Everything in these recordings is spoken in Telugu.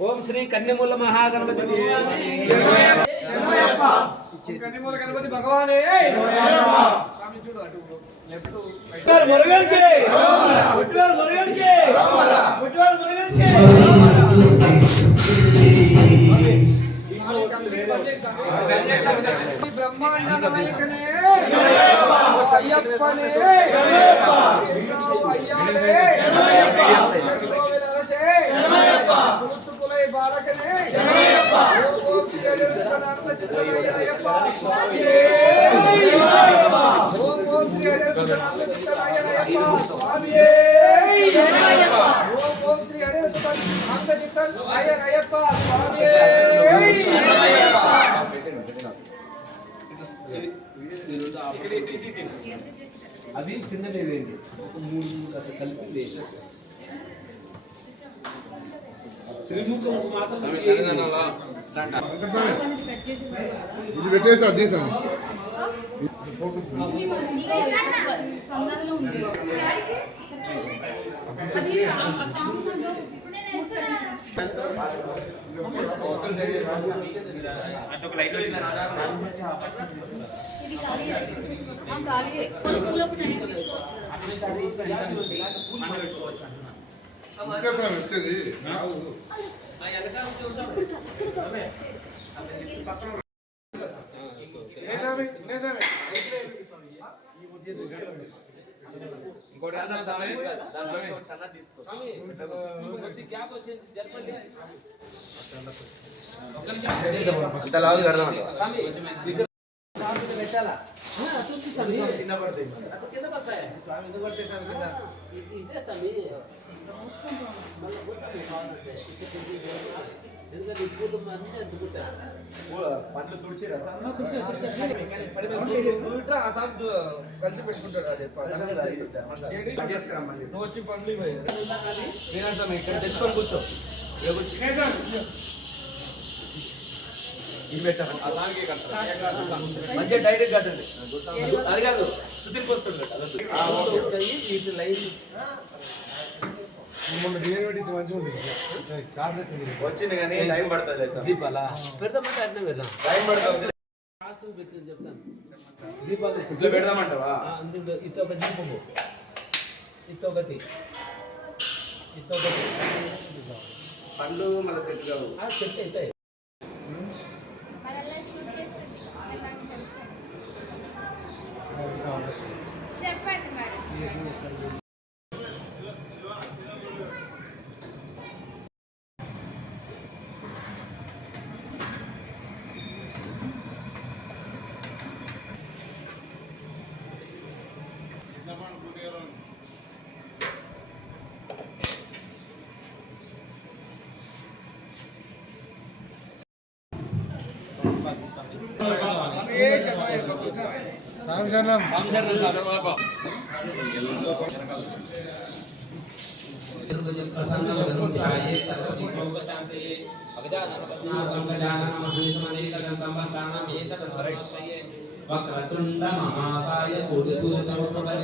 ఓం శ్రీ కన్యమూల మహాగణపతి కన్యమూల గణపతి భగవానే చూడు అటు మురుగన్ కి మురుగన్ కి మురుగన్ కి బ్రహ్మాండ నాయకనే అయ్యప్పనే అవి చిన్నవి వేయండి ఒక 3 అట్లా కలిపి వేయండి త్రిముఖం మాత్రం ఇది పెట్టేసి అది తీసాను అంత లావు పెట్టాలా కింద పడతాయి కింద పడతాయి ఇదే సమీ పండ్లు తుడిచిరా కలిసి పెట్టుకుంటాడు అదే నువ్వు వచ్చి పండ్లు ఇక్కడ తెచ్చుకొని కూర్చో ఇది పెట్టాను అలాగే మంచిగా డైరెక్ట్ కట్టండి అది కాదు సుధీర్ వస్తుంది లైన్ వచ్చింది కానీ టైం పడుతుంది దీపాలా పెడదామంటే అట్లా పెడదాం టైం పడుతుంది చెప్తాను దీపాలు ఇట్లా పెడదామంటావా అందులో ఇతొక దీపము ఇతొకటి పండ్లు మళ్ళీ సెట్ కావు సెట్ అవుతాయి చెప్పండి మేడం वक्रतुंड महाकाय कोटिसूर्य समप्रभा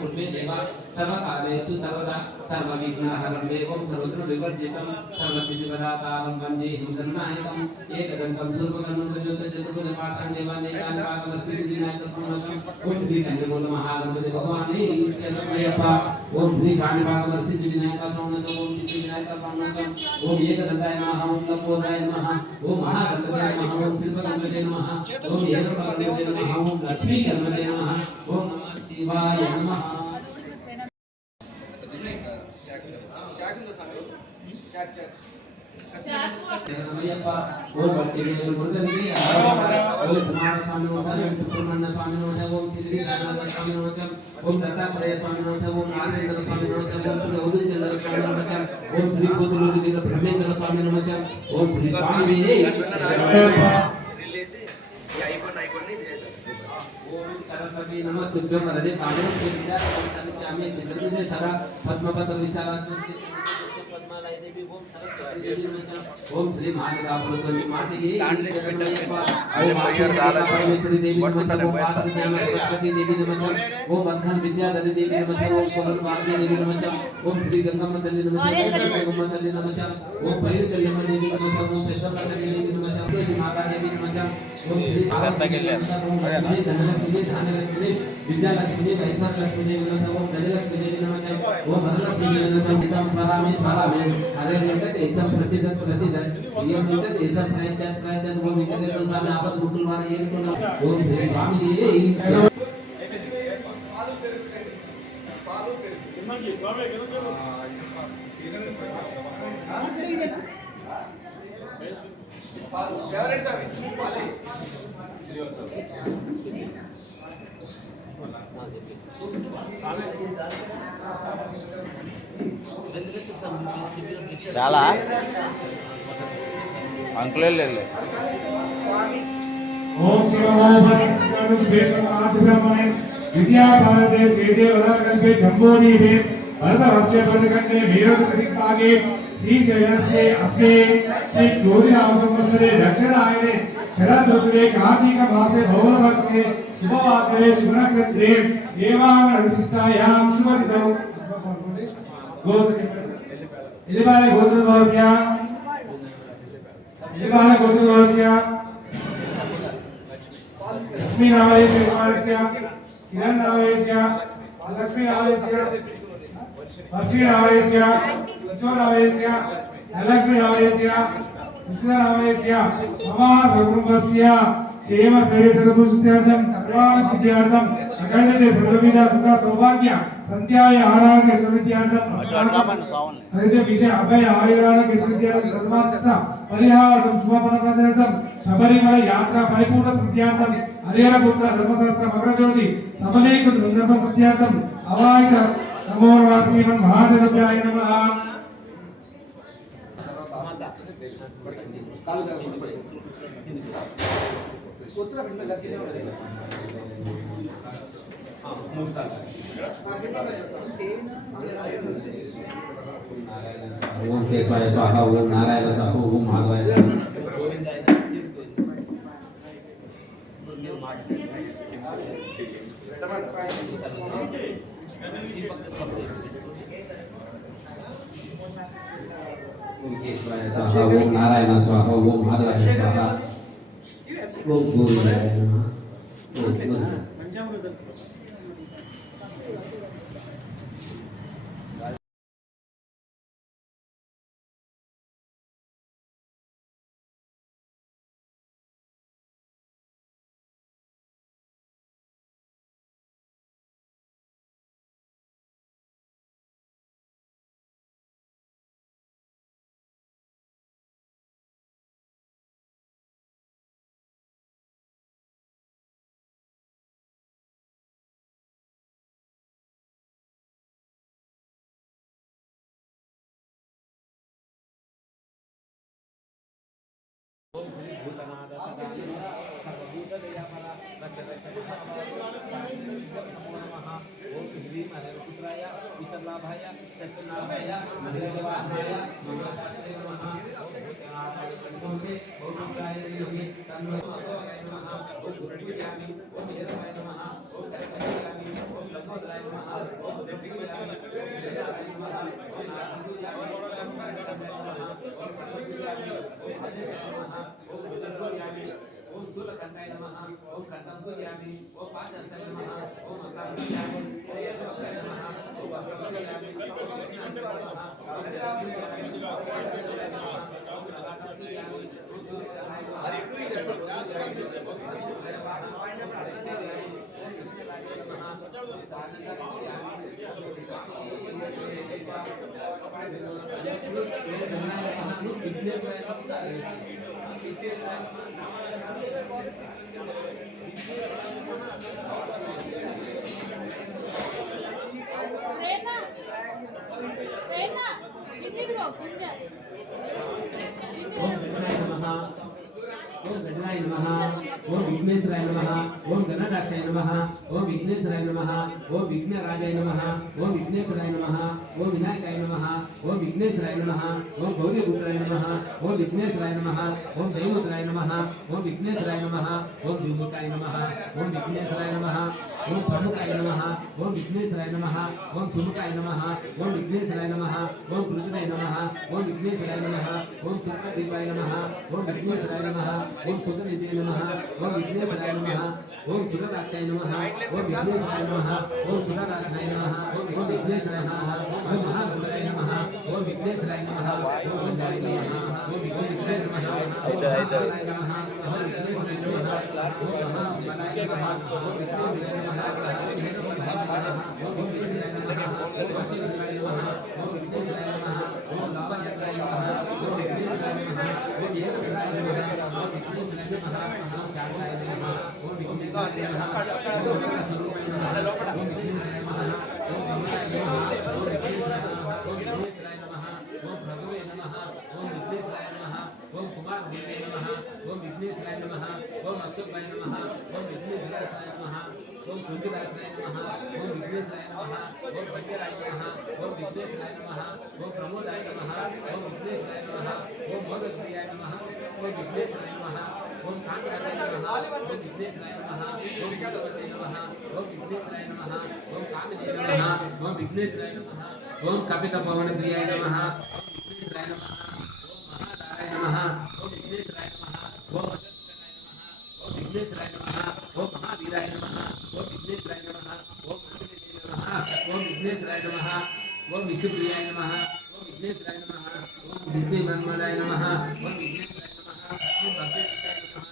कुर्मे देवा सर्वकालेषु सर्वदा सर्वविघ्नहरं देवं सर्वद्रुविवर्जितं सर्वसिद्धिप्रदातारं वन्दे गणनायकम् एकदन्तं सर्वगणं चतुर्भुजपाशां देवादेवान् भागवतसिद्धिविनायकसंवत्सरम् ओम श्री कन्यमूल महागणपति भगवाने शरणमयप्पा ओम श्री काणिभागवतसिद्धिविनायकसंवत्सरम् ओम सिद्धिविनायकसंवत्सरम् ओम एकदन्ताय नमः ओम लंबोदराय नमः ओम महागणपतये नमः ओम शिल्पगणपतये नमः ओम येकगणपतये नमः ओम लक्ष्मी गणपतये नमः ओम नमः शिवाय नमः ओम भट्टिवेल मुरुगन्नि ओम कुमार स्वामी नमः ओम सुब्रह्मण्य स्वामी नमः ओम सिद्धि सागर स्वामी नमः ओम दत्तात्रेय स्वामी नमः ओम नागेंद्र स्वामी नमः ओम श्री औदुचंद्र स्वामी नमः ओम श्री बोधुलुदीन ब्रह्मेंद्र स्वामी नमः ओम श्री स्वामी सरस्वती नमस्तुभ्यं वरदे कामरूपे विद्यां तमिच्छामि चित्रविदे सरा पद्मपत्र विशालाकृति శ్రీమాలాయ దేవి ఓం సరస్వతి దేవి నమః ఓం శ్రీ మాలికాపురతోని మాతకి పరమేశ్వరి దేవి నమః ఓం పార్వతీ సరస్వతి దేవి నమః ఓం వర్ధన్ విద్యాధరి దేవి నమః ఓం కులవాది దేవి నమః ఓం శ్రీ గంగమ్మ తల్లి నమః ఓం గంగమ్మ తల్లి నమః ఓం పైరు కళ్యాణ దేవి నమః ఓం పెద్దమ్మ తల్లి దేవి నమః ఓం శ్రీ మాతా దేవి నమః ఓం శ్రీ లక్ష్మీ ధనలక్ష్మి ధాన్యలక్ష్మి విద్యాలక్ష్మి వైశాఖలక్ష్మి దేవి నమః ఓం గజలక్ష్మి దేవి నమః ఓం వరలక్ష్మి దేవి నమః స్మరామి స్మరామి హరే వెంకటేశం ప్రసిద్ధ ప్రసిద్ధ ఇయం వెంకటేశం ప్రయచత్ ఓం వెంకటేశ్వర స్వామి ఆపద ముక్కులు వారు ఏరుకున్నాం ఓం శ్రీ స్వామి చాలా అంకులే లేదు ఓం శివోపనిషత్తు శ్వేతమాదిబ్రహ్మణే విద్యాపారదే శ్రీదే వదాకల్పే జంబోదీపే భరతవర్షే భరతఖండే మేరుదశదిక్పాగే శ్రీశైలస్య అస్మే శ్రీ క్రోధినామ సంవత్సరే దక్షిణాయనే శరదృతుడే కార్తీక మాసే భౌమపక్షే శుభవాసరే శుభనక్షత్రే ఏవాంగ విశిష్టాయాం శుభతిథౌ ఎలిబాల గోత్రదోస్య लक्ष्मी नामयस्य किरण नामयस्य लक्ष्मी नामयस्य वर्षी नामयस्य किशोर नामयस्य लक्ष्मी नामयस्य कृष्ण नामयस्य मम सर्वकुटुम्बस्य क्षेम स्थैर्य सद्बुद्ध्यर्थं सर्वांग सिद्ध्यर्थं अखंडते सर्वविध सुख सौभाग्य संध्याय आरोग्य समृद्ध्यर्थं सहित विजय अभय आयुरारोग्य समृद्ध्यर्थं सर्वाष्ट परिहारार्थं शुभफलप्रदार्थं शबरिमला यात्रा परिपूर्ण सिद्ध्यार्थं हरिहरपुत्र धर्मशास्त्र मकरज्योति समलेकृत संदर्भ सिद्ध्यार्थं अवाहित नमो नमः श्रीमन् महादेव्याय नमः ఓం కేశవాయ స్వాహ ఓం నారాయణ స్వాహ ఓం మాధవాయ స్వాహ ఓం కేశవాయ స్వాహ ఓం నారాయణ స్వాహ ఓం మాధవాయ స్వాహ ఓం గోవిందాయ నమః ఓం గోవిందాయ ओम श्री भूतनाथ सर्वभूतदयापरा नमो नमः ओम श्री हरिपुत्राय वितरलाभाय सत्यनारायणाय मधुरवासाय मंगलाशास्त्रे नमः ओम भूतनाथाय पंचोचे ओम रुद्राय नमः तन्मय नमः ओम गुरुपूजामि ओम वीरवाय नमः ओम धर्मपूजामि ओम लंबोदराय नमः ओम देवपूजामि ओम जयराय नमः ओम नारायणपूजामि ओम सर्वदेवाय नमः ओम सर्वपूजामि ओम आदेशाय नमः ओम रुद्रपूजामि ओम स्थूलकण्ठाय नमः ओम कण्ठपूजामि ओम पाचस्थाय नमः ओम अकालपूजामि ओम यज्ञवक्त्राय नमः ओम वक्रपूजामि ओम विघ्नाय नमः ओम शिरपूजामि ओम वासुदेवाय नमः ओम ललाटपूजामि ओम दूरकराय नमः ओम सर्वपूजामि ओम सर्वपूजामि ओम विघ्नलाय नमः ओम साधनापूजामि ओम विघ्नेश्वराय नमः ప్రేరణ ప్రేరణ ఇదిగో కుంజ ఓం విఘ్నాయ నమః ఓం గజనాయ నమః ఓం విఘ్నేశ్వరాయ నమః ఓం గణనాక్షాయ నమః ఓం విఘ్నేశ్వరాయ నమః ఓం విఘ్నరాజాయ నమః ఓం విఘ్నేశ్వరాయ నమః ఓం వినాయకాయ నమః ఓం విఘ్నేశ్వరాయ నమః ఓం గౌరీపుత్రాయ నమః ఓం విఘ్నేశ్వరాయ నమః ఓం దైవోత్తరాయ నమః ఓం విఘ్నేశ్వరాయ నమః ఓం ద్విముఖాయ నమః ఓం విఘ్నేశ్వరాయ నమః ఓం ప్రముఖాయ నమః ఓం విఘ్నేశ్వరాయ నమః ఓం సుముఖాయ నమః ఓం విఘ్నేశ్వరాయ నమః ఓం కృష్ణాయ నమః ఓం విఘ్నేశ్వరాయ నమః ఓం శుక్రదీపాయ నమః ఓం విఘ్నేశ్వరాయ నమః ఓం సుగనిధి నమః ఓం విఘ్నేశ్వరాయ నమః ఓం సుగదాక్షాయ నమః ఓం విఘ్నేశ్వరాయ నమః ఓం సుగదాక్షాయ నమః ఓం విఘ్నేశ్వరాయ నమః ఓం మహాగణాయ నమః ఓం విఘ్నేశ్వరాయ నమః ఓం గణాయ నమః ఓం విఘ్నేశ్వరాయ నమః ఓం మహాగణాయ నమః ఓం విఘ్నేశ్వరాయ నమః ఓం మహాగణాయ నమః ఓం విఘ్నేశ్వరాయ నమః ఓం విఘ్నేశ్వరాయ నమః ఓం వశీకరాయ నమః ఓం విఘ్నేశ్వరాయ నమః ఓం లాభయంత్రాయ నమః ఓం విఘ్నేశ్వరాయ నమః ఓం ఏకగ్రాయ నమః ఓం విఘ్నేశ్వరాయ నమః ఓం శాంతాయ నమః ఓం విఘ్నేశ్వరాయ నమః ఓం స్వరూపాయ నమః ఓం విఘ్నేశ్వరాయ నమః ఓం బ్రహ్మణాయ నమః ఓం విఘ్నేశ్వరాయ నమః ఓం విఘ్నేశ్వరాయ నమః ఓం ప్రభువే నమః ఓం విఘ్నేశ్వరాయ నమః ఓం కుమారగురువే నమః ఓం విఘ్నేశ్వరాయ నమః ఓం అక్షుభాయ నమః ఓం విఘ్నేశ్వరాయ నమః ఓం కుంజరాయ నమః ఓం విఘ్నేశ్వరాయ నమః ఓం పంచరాయ నమః ఓం విఘ్నేశ్వరాయ నమః ఓం ప్రమోదాయ నమః ఓం విఘ్నేశ్వరాయ నమః ఓం మోదప్రియాయ నమః ఓం విఘ్నేశ్వరాయ నమః ఓం కాంతాయ నమః ఓం విఘ్నేశ్వరాయ నమః ఓం గణపతే నమః ఓం విఘ్నేశ్వరాయ నమః ఓం కామినే నమః ఓం విఘ్నేశ్వరాయ నమః ఓం కపిత పవన ప్రియాయ నమః ఓం విఘ్నేశ్వరాయ నమః ఓం మహాదాయ నమః ఓం విఘ్నేశ్వరాయ నమః ఓం ఓం విఘ్నేశ్వరాయ నమః ఓం మహావీరాయ నమః ఓం విఘ్నేశ్వరాయ నమః ఓం ఆంజనేయ నమః ఓం విఘ్నేశ్వరాయ నమః ఓం విష్ణుప్రియాయ నమః ఓం విఘ్నేశ్వరాయ నమః ఓం విష్ణుమన్మదాయ నమః ఓం విఘ్నేశ్వరాయ నమః ఓం భక్తేశ్వరాయ నమః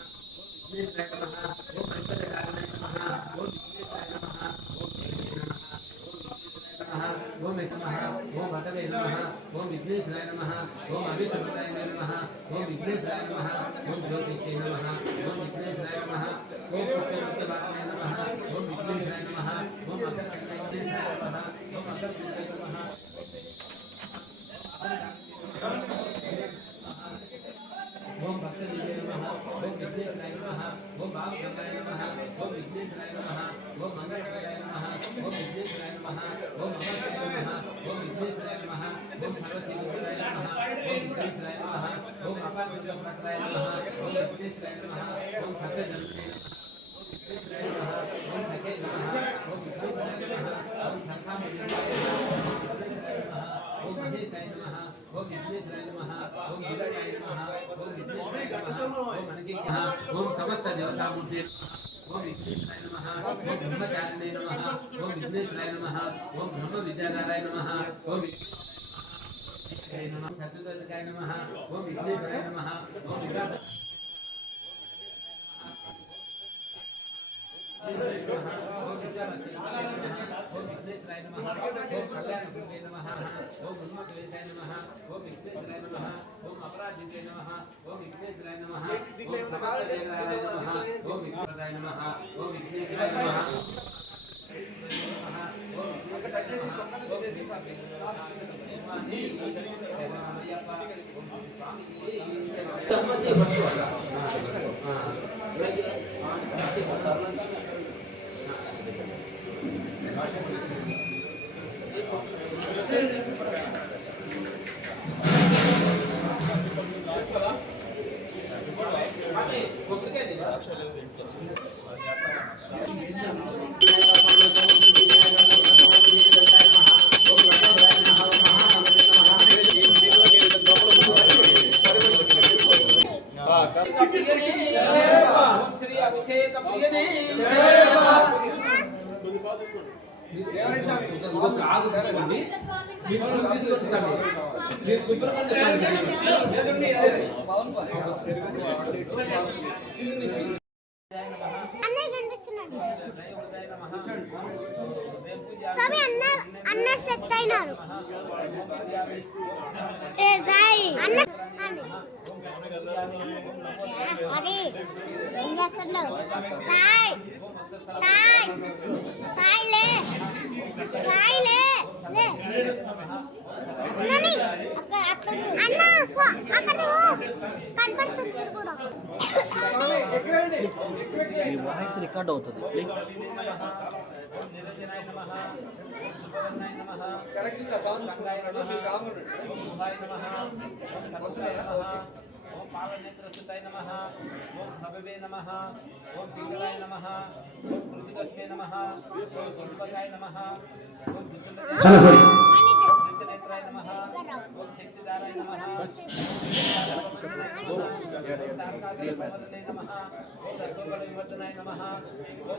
ఓం విఘ్నేశ్వరాయ నమః ఓం పంచదారణాయ నమః ఓం విఘ్నేశ్వరాయ నమః ఓం దేవాయ నమః ఓం విష్ణుమః ఓం భటవే నమః ఓం విఘ్నేశ్వరాయ నమః ఓం అభిష్టప్రదాయ నమః ఓం విఘ్నేశ్వరాయ నమః ఓం జ్యోతిష్యే నమః ఓం విఘ్నేశ్వరాయ నమః ఓం పుత్రవృత్తవాహనాయ నమః ఓం విఘ్నేశ్వరాయ నమః ఓం అఖండేశ్వరాయ నమః ఓం అఖండేశ్వరాయ నమః ఓం భక్తదేవాయ నమః ఓం విఘ్నేశ్వరాయ నమః ఓం భావగంగాయ నమః ఓం విఘ్నేశ్వరాయ నమః ఓం మంగళప్రియాయ నమః ఓం విఘ్నేశ్వరాయ నమః ఓం అమర్త్యాయ నమః ఓం విఘ్నేశ్వరాయ నమః ఓం సర్వసిద్ధిప్రదాయ నమః ఓం విఘ్నేశ్వరాయ నమః ఓం అపాకృతప్రదాయ నమః ఓం విఘ్నేశ్వరాయ నమః ఓం సత్యజననే విఘ్నేశ్వరాయ నమః ఓం సఖే నమః ఓం విఘ్నేశ్వరాయ నమః ఓం సంఖామణి నమః ఓం మహేశాయ నమః ఓం విఘ్నేశ్వరాయ నమః ఓం విరాటాయ నమః ఓం విఘ్నేశ్వరాయ నమః ఓం మనకి ఓం సమస్త దేవతామూర్తి ఓం విఘ్నేశ్వరాయ నమః ఓం బ్రహ్మచారిణే నమః ఓం విఘ్నేశ్వరాయ నమః ఓం బ్రహ్మ విద్యాధారాయ నమః ఓం విఘ్నేశ్వరాయ నమః సత్యదత్తాయ నమః ఓం విఘ్నేశ్వరాయ నమః ఓం విరాట ఓం విశ్వవత్సలాయ నమః ఓం విఘ్నేశ్వరాయ నమః ఓం కళ్యాణగురువే నమః ఓం ఉన్మక్లేశాయ నమః ఓం విఘ్నేశ్వరాయ నమః ఓం అపరాజితే నమః ఓం విఘ్నేశ్వరాయ నమః ఓం సమస్త దేవతాయ నమః ఓం విఘ్నేశ్వరాయ నమః ఓం విఘ్నేశ్వరాయ నమః శ్రీ అభిషేక ప్రియనే కాదు తీసుకోండి మీరు తీసుకొచ్చాండి మీరు సుబ్రహ్మణ్య స్వామి అన్న సెట్ అయినారు అన్న అది ఏం చేస్తున్నావు సాయి సాయి సాయి లే సాయి లే లే అన్నని అక్కడ అన్న అక్కడ కనపడుతుంది కూడా ఈ వాయిస్ రికార్డ్ అవుతుంది కరెక్ట్గా సౌండ్ ఓం పాలనేత్రసుతాయ నమః ఓం భవవే నమః ఓం పింగళాయ నమః ఓం కృతికస్మే నమః ఓం సంపదాయ నమః ఓం దుచ్చనేత్రాయ నమః ఓం శక్తిదారాయ నమః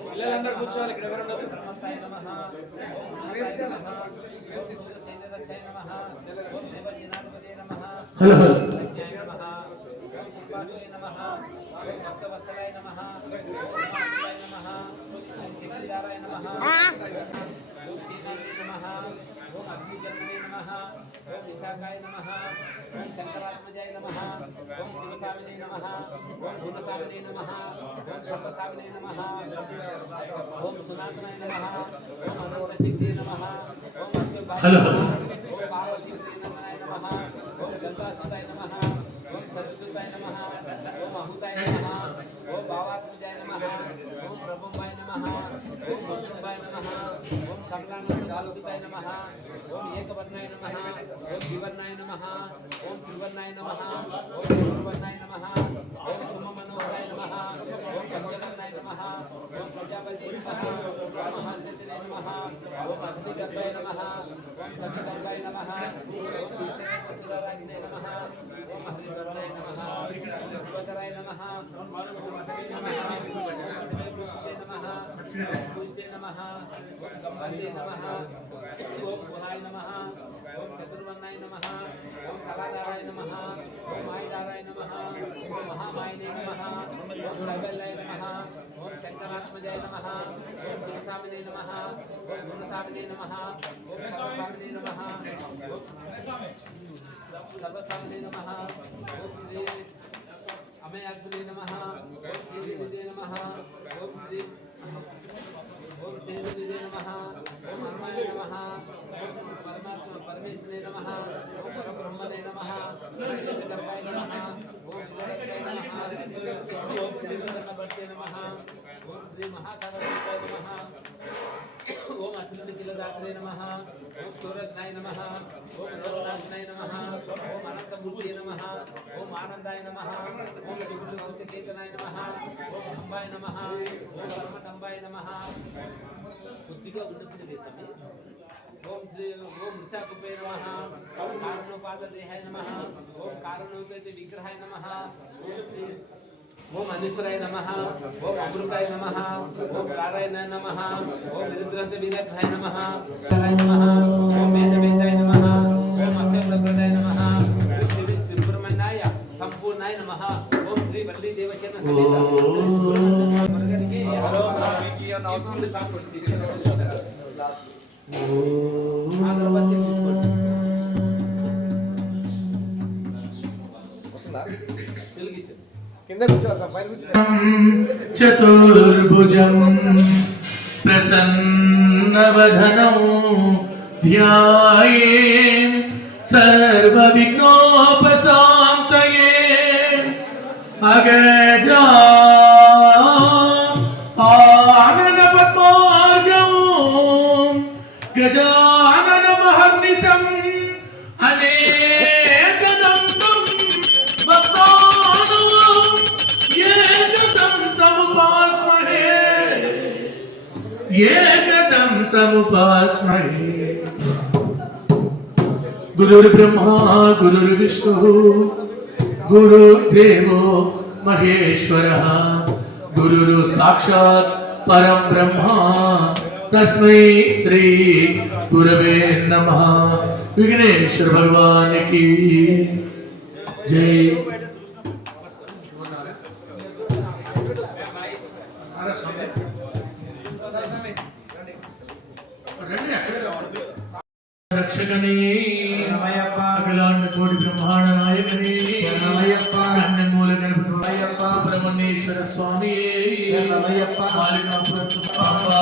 పిల్లలందరూ కూర్చోవాలి ఇక్కడ ఎవరు ఉండదు ధర్మంతాయ నమః ఓం నారాయణ నమః ఓం శైలరక్షాయ నమః ఓం దేవసేనాధిపతే నమః జ్ఞాయ నమః ఓం నమః ఓం భక్తవత్సలాయ నమః ఓం మాతాయ నమః ఓం శక్తిదారాయ నమః ఓం శ్రీదేవి నమః ఓం అగ్నిజన్మనే నమః ఓం విశాఖాయ నమః ఓం శంకరాత్మజాయ నమః ఓం శివసామినే నమః ఓం గుణసామినే నమః ఓం సర్వసామినే నమః ఓం సనాతనాయ నమః ఓం అనంతశక్తే నమః ఓం అచ్యుతాయ ఓం పార్వతీదేవాయ నమః ఓం గంగాసుతాయ నమః ఓం సరస్వతాయ నమః ఓం అహుతాయ నమః ఓం భావాత్మజాయ నమః ఓం ప్రభుంబాయ నమః ఓం భద్రంబాయ నమః ఓం కమలానందాయ నమః ఓం ఏకవర్ణాయ నమః ఓం ద్వివర్ణాయ నమః ఓం త్రివర్ణాయ నమః ఓం చతుర్వర్ణాయ నమః ఓం సుమమనోహరాయ నమః ఓం పంచవర్ణాయ నమః ఓం ప్రజాపతి నమః ఓం మహాసతినే నమః ఓం అగ్నిగర్భాయ నమః ఓం సత్యగర్భాయ నమః ఓం విశ్వేశ్వరాయ నమః ఓం హరిగర్భాయ నమః ఓం శివకరాయ నమః ఓం పుష్పే నమః ఓం గంభీరే నమః ఓం పురాయ నమః ఓం చతుర్వర్ణాయ నమః ఓం కళాధారాయ నమః ఓం మాయధారాయ నమః ఓం మహామాయనే నమః ఓం కైవల్యాయ నమః ఓం శంకరాత్మజాయ నమః ఓం శివసామినే నమః ఓం గుణసామినే నమః ఓం సర్వసామినే నమః ఓం సర్వసామినే నమః ఓం శ్రీ అమయాగ్నే నమః ఓం శ్రీదేవి నమః ఓం శ్రీ ఓం తేజనిదే నమః ఓం హనుమాయ నమః ఓం పరమాత్మ పరమేశ్వరే నమః ఓం పరబ్రహ్మణే నమః ఓం జగద్గర్భాయ నమః ఓం గుణగణాయ నమః ఓం శ్రీవర్ణభట్టే నమః ఓం శ్రీ మహాసరస్వతాయ నమః ఓం అశ్వతికిలదాత్రే నమః ఓం సూరజ్ఞాయ నమః ఓం లోకనాథనాయ నమః ఓం అనంతమూర్తే నమః ఓం ఆనందాయ నమః ఓం శుభకేతనాయ నమః ఓం అంబాయ నమః ఓం పరమదంబాయ నమః కొద్దిగా ఉన్నప్పుడు చేస్తాము ఓం శ్రీ ఓం నిశాపుపే నమః ఓం కారణోపాదేహాయ నమః ఓం కారణోపేత విగ్రహాయ నమః ఓం శ్రీ ఓం అనీశ్వరాయ నమః ఓం అమృతాయ నమః ఓం నారాయణాయ నమః ఓం విరుద్రంత విగ్రహాయ నమః ఓం వేదవేదాయ నమః ఓం అక్షరప్రదాయ నమః ఓం శ్రీ సుబ్రహ్మణ్యాయ సంపూర్ణాయ నమః ఓం శ్రీ వల్లి దేవసేన సమేత మురుగనికి హలో మీకు ఏమైనా అవసరం ఉంటే చతుర్భుజం ప్రసన్నవదనం ధ్యాయేన్ సర్వవిఘ్నోపశాంతయే అగజా ఆనన పద్మార్గం గజానన మహర్నిశం అనేకదంతం భక్తానుం ఏకదంతముపాస్మహే గురుర్బ్రహ్మా గురుర్విష్ణు గురుర్దేవో మహేశ్వరః గురుర్ సాక్షాత్ పరం బ్రహ్మ తస్మై శ్రీ గురవే నమః విఘ్నేశ్వర భగవానికి జై. రక్షకనే నమయప్ప అఖిలాండ కోటి బ్రహ్మాండ నాయకనే నమయప్ప అన్నమూల గణపతి నమయప్ప బ్రహ్మణ్యే సుబ్రహ్మణ్యేశ్వర స్వామి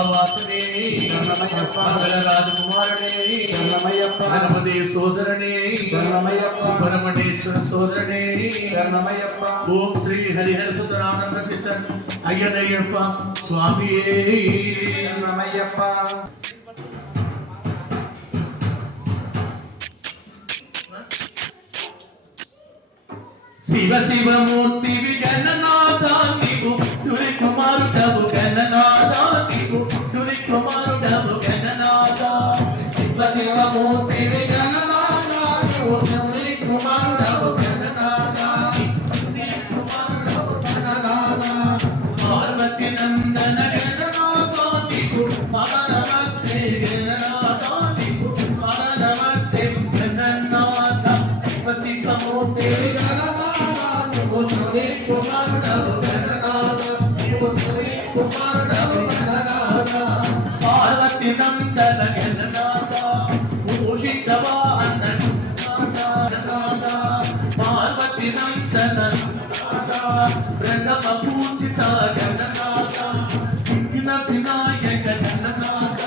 వాసనే మంగళ రాజకుమారుడే గణపతి సోదరణే సుబ్రహ్మణ్యేశ్వర సోదరణే ఓం శ్రీ హరిహర సుతరానంద చిత్త అయ్యనయ్యప్ప స్వామియే శివ శివమూర్తి గణనాథ నీవు సూర్య కుమారుడవు గణనాథ నీవు సూర్య కుమారుడవు గణనాథ శివ శివమూర్తి గణనాథ నీవు సూర్య కుమారుడవు గణనాథ పార్వతి నందన గణనాథ నీవు మమ నమస్తే గణనాథ నీవు మమ నమస్తే గణనాథ శివ శివమూర్తి పార్వతి నందన గణనాథ భూషితవా అన్ననాథ పార్వతి నందన ప్రణవ పూజిత గణనాథ విఘ్న వినాయక గణనాథ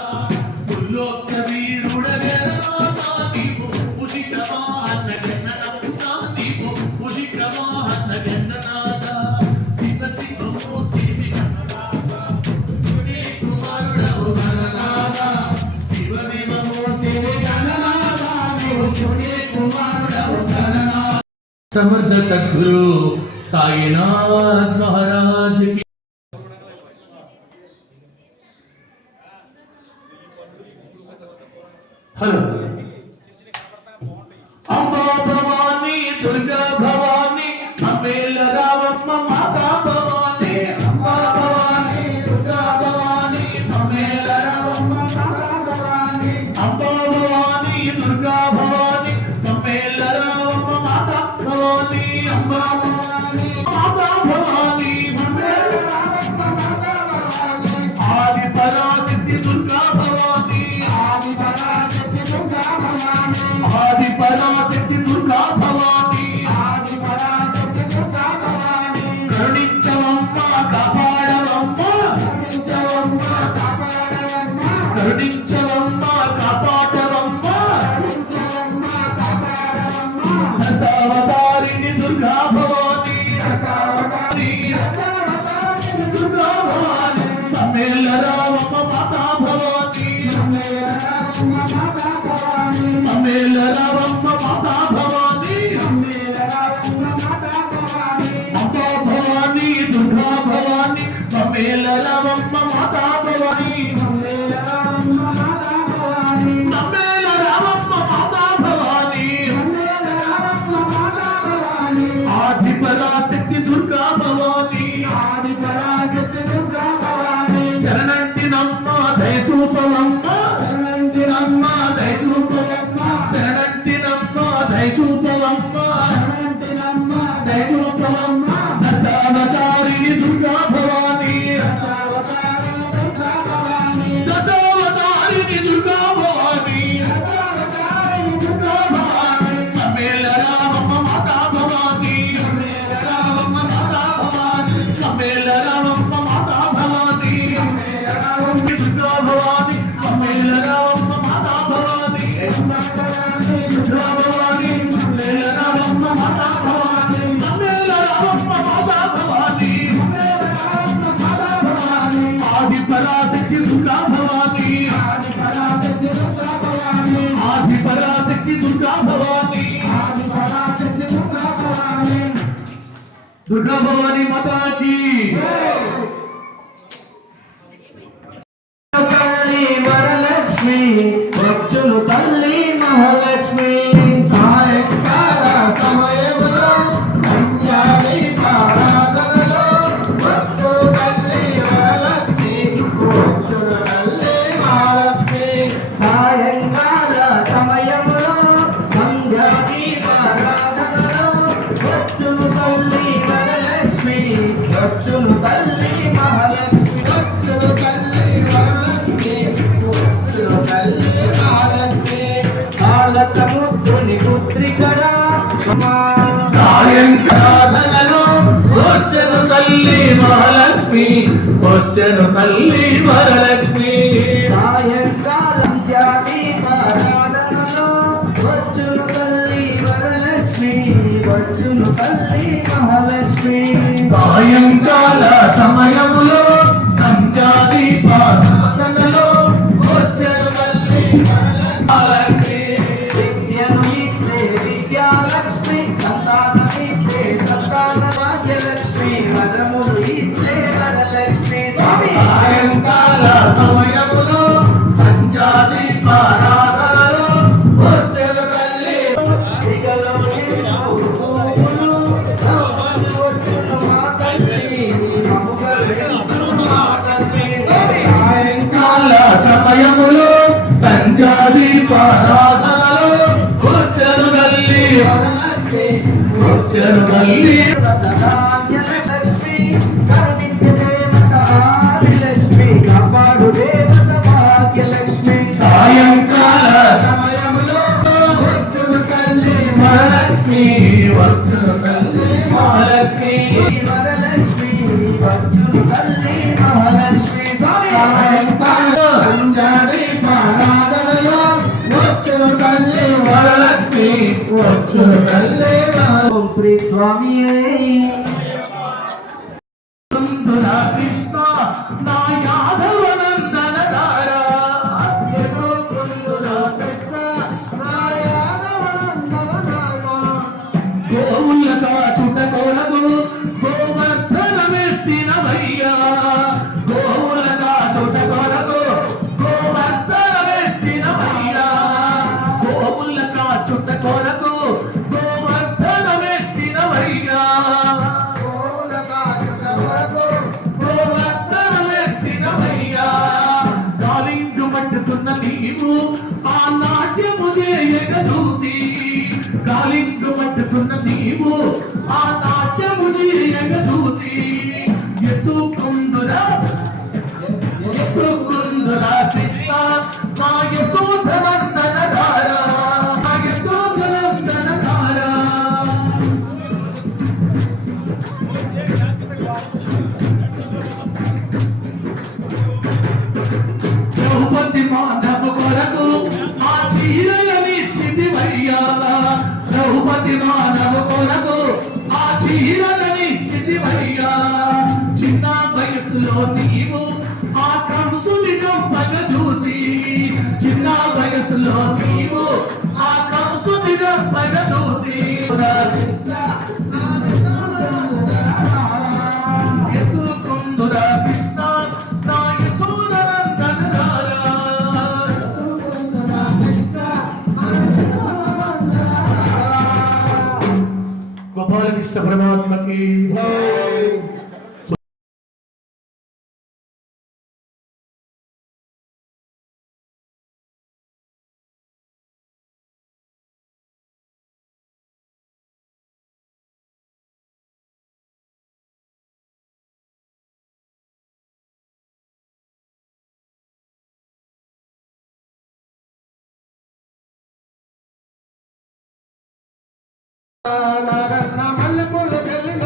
పుల్లోక వీరుడ గణనాథ నీవు భూషితవా అన్న గణనాథ నీవు భూషితవా అన్న గణనాథ శివ శివమూర్తి కుమారుడవు గణనాథ శివ శివమూర్తి గణనాథ నీవు శివుని కుమారుడవు గణనాథ సమర్థ సద్గురు సాయినాథ్ మహారాజ్ కి హలో అంబా భవాని దుర్గా భవాని అమేల రావమ్మ మాతా భవాని అంబా భవాని దుర్గా భవాని అమేల రావమ్మ మాతా భవాని అంబా భవాని దుర్గా భవాని అమేల రావమ్మ మాతా భవాని అంబా భవాని మాతా భవాని అమేల రావమ్మ మాతా భవాని ఆది పరాశక్తి దుర్గా భవాని ఆది పరాశక్తి దుర్గా భవాని ఆది పరాశక్తి దుర్గా భవాని ఆది పరాశక్తి దుర్గా భవాని కరుణించవమ్మ కాపాడవమ్మ కరుణించవమ్మ కాపాడవమ్మ కరుణించవమ్మ కాపాడవమ్మ కరుణించవమ్మ కాపాడవమ్మ దశావతారిణి దుర్గా భవాని దశావతారిణి దుర్గా భవాని తమేల రావమ్మ మాతా భవాని అమేల రావమ్మ మాతా భవాని అంబా భవాని దుర్గా భవాని అమేల రావమ్మ మాతా భవాని అమేల రావమ్మ మాతా భవాని ఆది పరాశక్తి దుర్గా భవాని ఆది పరాశక్తి దుర్గా భవాని శరణంటినమ్మ దయచూపవమ్మ శరణంటినమ్మ దయచూపవమ్మ శరణంటినమ్మ దయచూపవమ్మ శరణంటినమ్మ దయచూపవమ్మ దశావతారిణి దుర్గా భవాని దశావతారిణి దుర్గా భవాని అమేల రావమ్మ మాతా భవాని అమేల రావమ్మ మాతా భవాని అమేల రావమ్మ మాతా భవాని దుర్గా భవాని అమేల రావమ్మ మాతా భవాని దుర్గా భవాని అమేల రావమ్మ మాతా భవాని అమేల రావమ్మ మాతా భవాని ఆది పరాశక్తి దుర్గా భవాని ఆది పరాశక్తి దుర్గా భవాని ఆది పరాశక్తి దుర్గా భవాని ఆది పరాశక్తి దుర్గా భవాని దుర్గా భవాని మాతాకి తల్లి వరలక్ష్మి భక్తులు తల్లి మహాలక్ష్మి సాయంకాల సమయంలో సంధ్యాది పారాధనలో భక్తులు తల్లి వరలక్ష్మి భక్తులు తల్లి మహాలక్ష్మి సాయంకాల సమయంలో సంధ్యాది పారాధనలో భక్తులు తల్లి వరలక్ష్మి భక్తులు తల్లి మహాలక్ష్మి భక్తులు తల్లి వరలక్ష్మి భక్తులు తల్లి మహాలక్ష్మి కాల సముద్రుని పుత్రికరా సాయంకాలలో వచ్చెను తల్లి మహాలక్ష్మి వచ్చెను తల్లి వరలక్ష్మి సాయంకాలం జాతి పారాధనలో వచ్చును తల్లి వరలక్ష్మి వచ్చును తల్లి మహాలక్ష్మి సాయంకాల సమయములో సంధ్యాది పారాధనలో వచ్చెను తల్లి వరలక్ష్మి విద్యను ఇచ్చే విద్యాలక్ష్మి సంతానమిచ్చే సంతాన భాగ్యలక్ష్మి వరములు ఇచ్చే వరలక్ష్మి సాయంకాల సమయములో సంధ్యాది పారాధనలో వచ్చెను తల్లి దిగలో సమయములో సంచారి పారాధనలో వచ్చెను తల్లి వచ్చెను తల్లి లక్ష్మి కరుణించే దేవత ఆదిలక్ష్మి కాపాడు దేవత భాగ్యలక్ష్మి సాయంకాల సమయములో వచ్చెను తల్లి వరలక్ష్మి వచ్చెను తల్లి మహాలక్ష్మి వరలక్ష్మి వచ్చెను తల్లి మహాలక్ష్మి సంజాది పారాధనలో వచ్చును తల్లి వరలక్ష్మి వచ్చును తల్లి ఓం శ్రీ స్వామి కృష్ణ నా యాదవ నందన దారా కృష్ణ నా యాదవ నందన దారా గోవులతో చుట్టకొరకు గోవర్ధన మెట్టిన వయ్యా గోవులతో చుట్టకొరకు గోవర్ధన మెట్టిన వయ్యా గోవులతో చుట్టకొరకు గోవర్ధన మెట్టిన వయ్యా గోవులతో చుట్టకొరకు గోవర్ధన మెట్టిన వయ్యా గాలింగు పట్టుకున్న నీవు ఆ నాట్యము చేయక చూసి గాలింగు పట్టుకున్న నీవు ఆ నాట్యము చేయక చూసి ఎత్తుకుందురా కృష్ణ మా యశోధనందన ధారా మా యశోధనందన ధారా ద్రౌపది మాధవ కొరకు ఆ చీరలనిచ్చితివయ్యా ద్రౌపది మాధవ కొరకు ఆ చీరలనిచ్చితివయ్యా చిన్న వయసులో నీవు ఆ కంసుని గొప్పగ చూసి చిన్న వయసులో నీవు ఆ కంసుని గొప్పగ చూసి ఎత్తుకుందురా కృష్ణ నా యశోధనందన ధారా గోపాల కృష్ణ పరమాత్మకి జై మల్లెపూల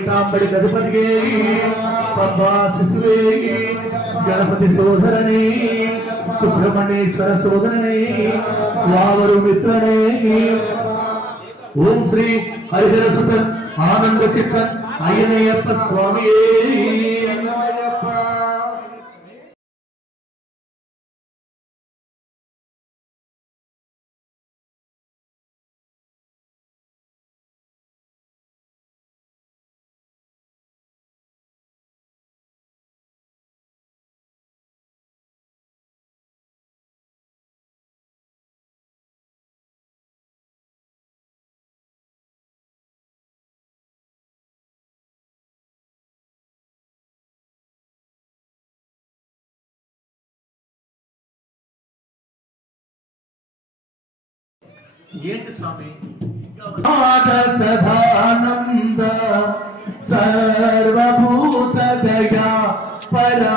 ఏకాంబడి గణపతికి పంబా శిశువే గణపతి సోదరని సుబ్రహ్మణ్యేశ్వర సోదరని వావరు మిత్రనే ఓం శ్రీ హరిహర సుత ఆనంద చిత్త అయ్యనయ్యప్ప స్వామియే ఏంటి స్వామి సదానంద సర్వభూత దయా పరా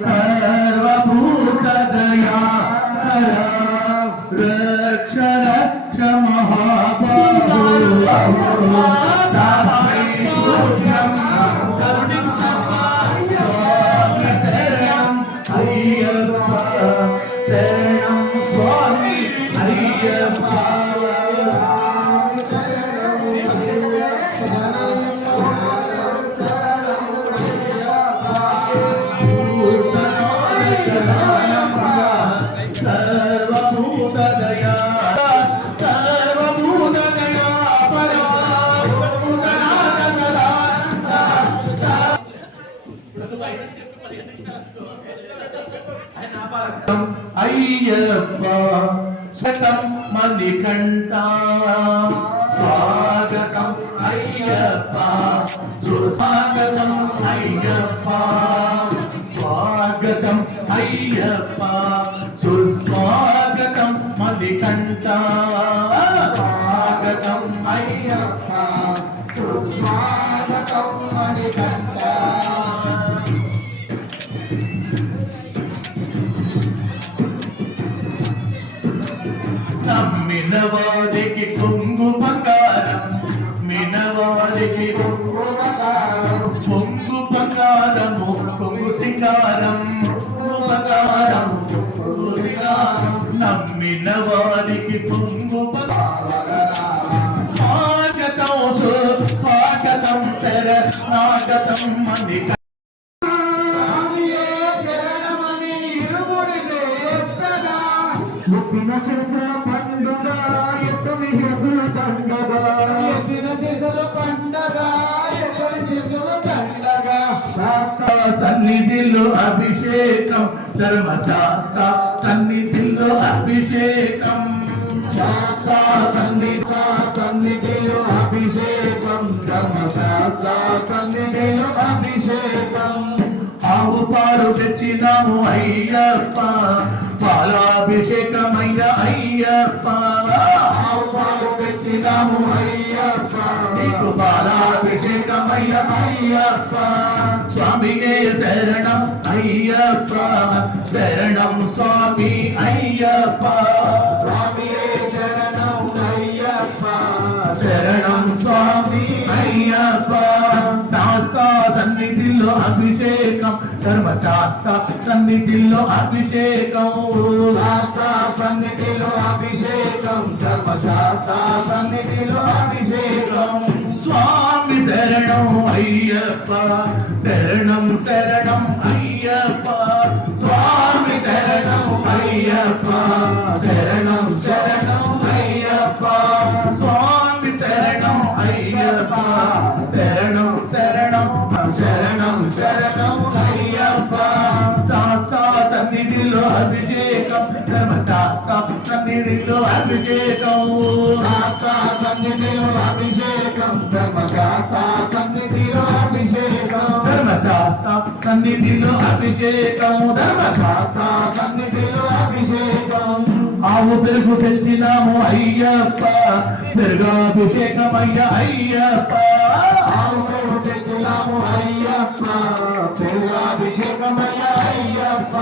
సర్వభూత దయా పరా రక్ష రక్ష మహాబాహు శరణం స్వామి అయ్యప్ప సర్వభూత దయా సర్వభూత దయా అయ్యప్ప శతం మణికంఠ స్వాగతం అయ్యప్ప సుస్వాగతం అయ్యప్ప స్వాగతం అయ్యప్ప సుస్వాగతం మణికంఠ స్వాగతం అయ్యప్ప సుస్వాగతం మణికంఠ మినవారికి కొంగు బంగారం మినవారికి కొంగు బంగారం కొంగు బంగారము కొంగు సింగారం కొంగు బంగారం కొంగు సింగారం నమ్మిన వారికి కొంగు స్వాగతం స్వాగతం శరణాగతం అని ముప్పిన చేతుల పండుగ ఎత్తని చేతుల పండుగ ఎత్తిన చేతుల పండుగ ఎత్తని చేతుల పండుగ శాస్త్ర సన్నిధిలో అభిషేకం ధర్మశాస్త్ర సన్నిధిలో అభిషేకం శాస్త్ర సన్నిధిలో అభిషేకం ధర్మశాస్త్ర సన్నిధిలో అభిషేకం ఆవు పాలు తెచ్చినాము అయ్యప్ప పాలాభిషేకమైన అయ్యప్ప ఆవు పాలు తెచ్చినాము అయ్యప్ప నీకు పాలాభిషేకమైన అయ్యప్ప స్వామియే శరణం అయ్యప్ప శరణం స్వామి అయ్యప్ప స్వామియే శరణం అయ్యప్ప శరణం స్వామి అయ్యప్ప శాస్త్ర సన్నిధిలో అభిషేకం ధర్మశాస్త్ర సన్నిధిలో అభిషేకం శాస్త్ర సన్నిధిలో అభిషేకం ధర్మశాస్త్ర సన్నిధిలో అభిషేకం స్వామి శరణం అయ్యప్ప శరణం శరణం అయ్యప్ప స్వామి శరణం అయ్యప్ప శరణం శరణం అయ్యప్ప స్వామి శరణం అయ్యప్ప శరణం శరణం శరణం శరణం అయ్యప్ప శాస్త్ర సన్నిధిలో అభిషేకం ధర్మశాస్త్ర సన్నిధిలో అభిషేకం శాస్త్ర సన్నిధిలో అభిషేకం ధర్మశాస్త్ర సన్నిధిలో అభిషేకం ధర్మశాస్త్ర సన్నిధిలో అభిషేకం ధర్మశాస్త్ర సన్నిధిలో అభిషేకం ఆవు పెరుగు తెచ్చినాము అయ్యప్ప పెరుగాభిషేకమయ్య అయ్యప్ప ఆవు పెరుగు తెచ్చినాము అయ్యప్ప పెరుగాభిషేకమయ్య అయ్యప్ప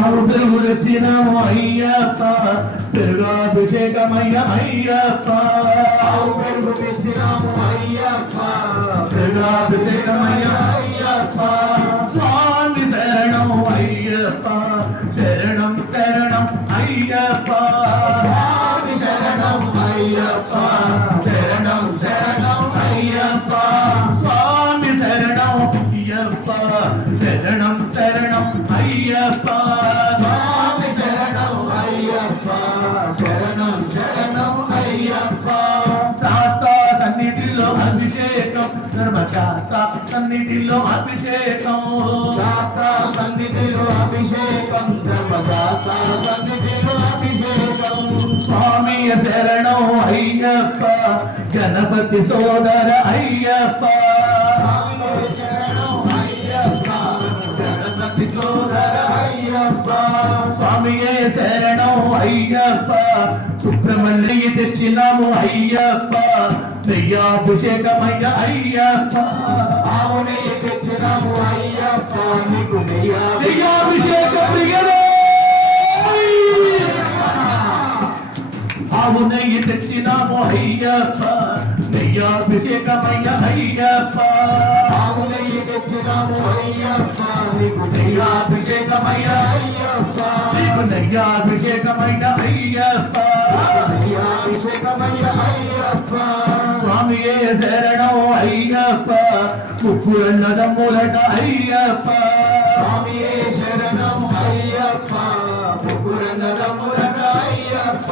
ఆవు పెరుగు తెచ్చినాము అయ్యప్ప పెరుగాభిషేకమయ్య అయ్యప్ప ఆవు పెరుగు తెచ్చినాము అయ్యప్ప ధర్మశాస్త్ర సన్నిధిలో అభిషేకం శాస్త్ర సన్నిధిలో అభిషేకం ధర్మశాస్త్ర సన్నిధిలో అభిషేకం స్వామియ శరణం అయ్యప్ప గణపతి సోదర అయ్యప్ప స్వామియ శరణం అయ్యప్ప గణపతి సోదర అయ్యప్ప స్వామియే శరణం అయ్యప్ప సుబ్రహ్మణ్య తెచ్చినాము అయ్యప్ప నెయ్యాభిషేకమయ్య అయ్యప్ప ఆవునే తెచ్చినాము అయ్యప్ప నీకు నెయ్యాభిషేక ప్రియరే ఆవు నెయ్యి తెచ్చినాము అయ్యప్ప నెయ్యాభిషేకమయ్య అయ్యప్ప ఆవు నెయ్యి తెచ్చినాము అయ్యప్ప నీకు నెయ్యాభిషేకమయ్య అయ్యప్ప నీకు నెయ్యాభిషేకమయ్య అయ్యప్ప నెయ్యాభిషేకమయ్య అయ్యప్ప స్వామియే శరణం అయ్యప్ప ముగ్గురన్నదమ్ములట అయ్యప్ప స్వామియే శరణం అయ్యప్ప ముగ్గురన్నదమ్ములట అయ్యప్ప